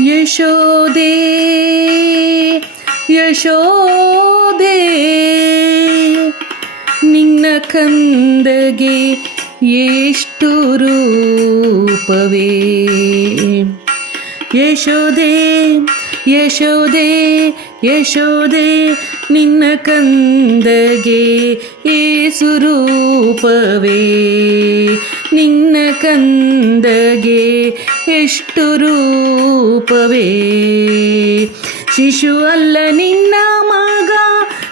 ಯಶೋದೆ ಯಶೋದೆ ನಿನ್ನ ಕಂದಗೆ ಎಷ್ಟು ರೂಪವೇ. ಯಶೋದೆ ಯಶೋದೆ ಯಶೋದೆ ನಿನ್ನ ಕಂದಗೆ ಏಸು ರೂಪವೇ. ನಿನ್ನ ಕಂದಗೆ ಎಷ್ಟು ರೂಪವೇ. ಶಿಶು ಅಲ್ಲ ನಿನ್ನ ಮಗ,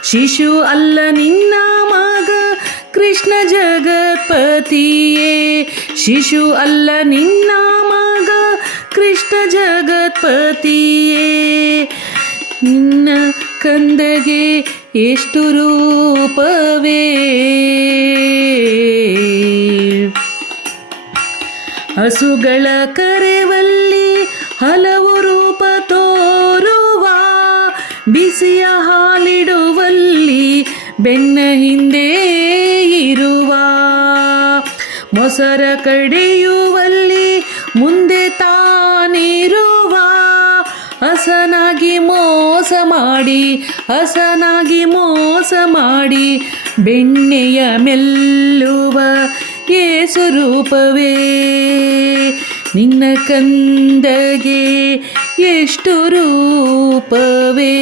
ಶಿಶು ಅಲ್ಲ ನಿನ್ನ ಮಗ, ಕೃಷ್ಣ ಜಗತ್ಪತಿಯೇ. ಶಿಶು ಅಲ್ಲ ನಿನ್ನ ಮಗ, ಕೃಷ್ಣ ಜಗತ್ಪತಿಯೇ. ನಿನ್ನ ಕಂದಗೆ ಎಷ್ಟು ರೂಪವೇ. ಹಸುಗಳ ಕರೆವಲ್ಲಿ ಹಲವು ರೂಪ ತೋರುವ, ಬಿಸಿಯ ಹಾಲಿಡುವಲ್ಲಿ ಬೆನ್ನ ಹಿಂದೆ ಇರುವ, ಮೊಸರ ಕಡೆಯುವಲ್ಲಿ ಮುಂದೆ ತಾನಿರುವ, ಹಸನಾಗಿ ಮೋಸ ಮಾಡಿ ಹಸನಾಗಿ ಮೋಸ ಮಾಡಿ ಬೆಣ್ಣೆಯ ಮೆಲ್ಲುವ ಏಸು ರೂಪವೇ. ನಿನ್ನ ಕಂದಗೆ ಎಷ್ಟು ರೂಪವೇ.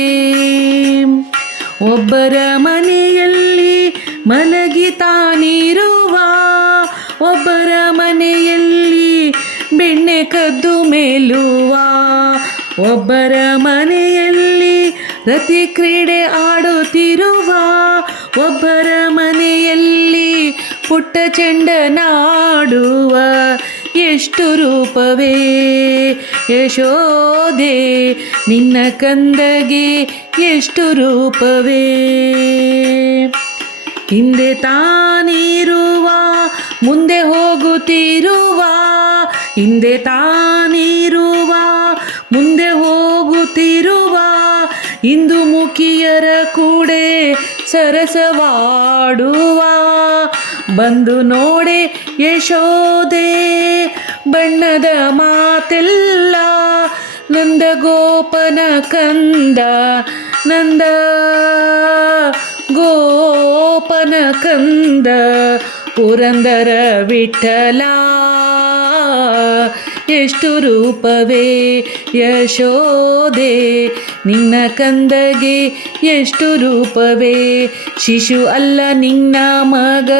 ಒಬ್ಬರ ಮನೆಯಲ್ಲಿ ಮಲಗಿ ತಾನಿರುವ, ಒಬ್ಬರ ಮನೆಯಲ್ಲಿ ಬೆಣ್ಣೆ ಕದ್ದು ಮೇಲುವ, ಒಬ್ಬರ ಮನೆಯಲ್ಲಿ ರತಿ ಕ್ರೀಡೆ ಆಡುತ್ತಿರುವ, ಒಬ್ಬರ ಮನೆಯಲ್ಲಿ ಪುಟ್ಟ ಚೆಂಡನಾಡುವ ಎಷ್ಟು ರೂಪವೇ. ಯಶೋದೆ ನಿನ್ನ ಕಂದಗೆ ಎಷ್ಟು ರೂಪವೇ. ಹಿಂದೆ ತಾನಿರುವ ಮುಂದೆ ಹೋಗುತ್ತಿರುವ, ಹಿಂದೆ ತಾನಿರುವ ಮುಂದೆ ಹೋಗುತ್ತಿರುವ, ಇಂದು ಮುಖಿಯರ ಕೂಡೆ ಸರಸವಾಡುವ, ಬಂದು ನೋಡೆ ಯಶೋದೆ ಬಣ್ಣದ ಮಾತೆಲ್ಲ. ನಂದ ಗೋಪನ ಕಂದ, ನಂದ ಗೋಪನ ಕಂದ, ಪುರಂದರ ವಿಠಲ ಎಷ್ಟು ರೂಪವೇ. ಯಶೋದೆ ನಿನ್ನ ಕಂದಗೆ ಎಷ್ಟು ರೂಪವೇ. ಶಿಶು ಅಲ್ಲ ನಿನ್ನ ಮಗ,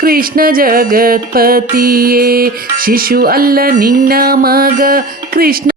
ಕೃಷ್ಣ ಜಗತ್ಪತಿಯೇ. ಶಿಶು ಅಲ್ಲ ನಿನ್ನ ಮಗ, ಕೃಷ್ಣ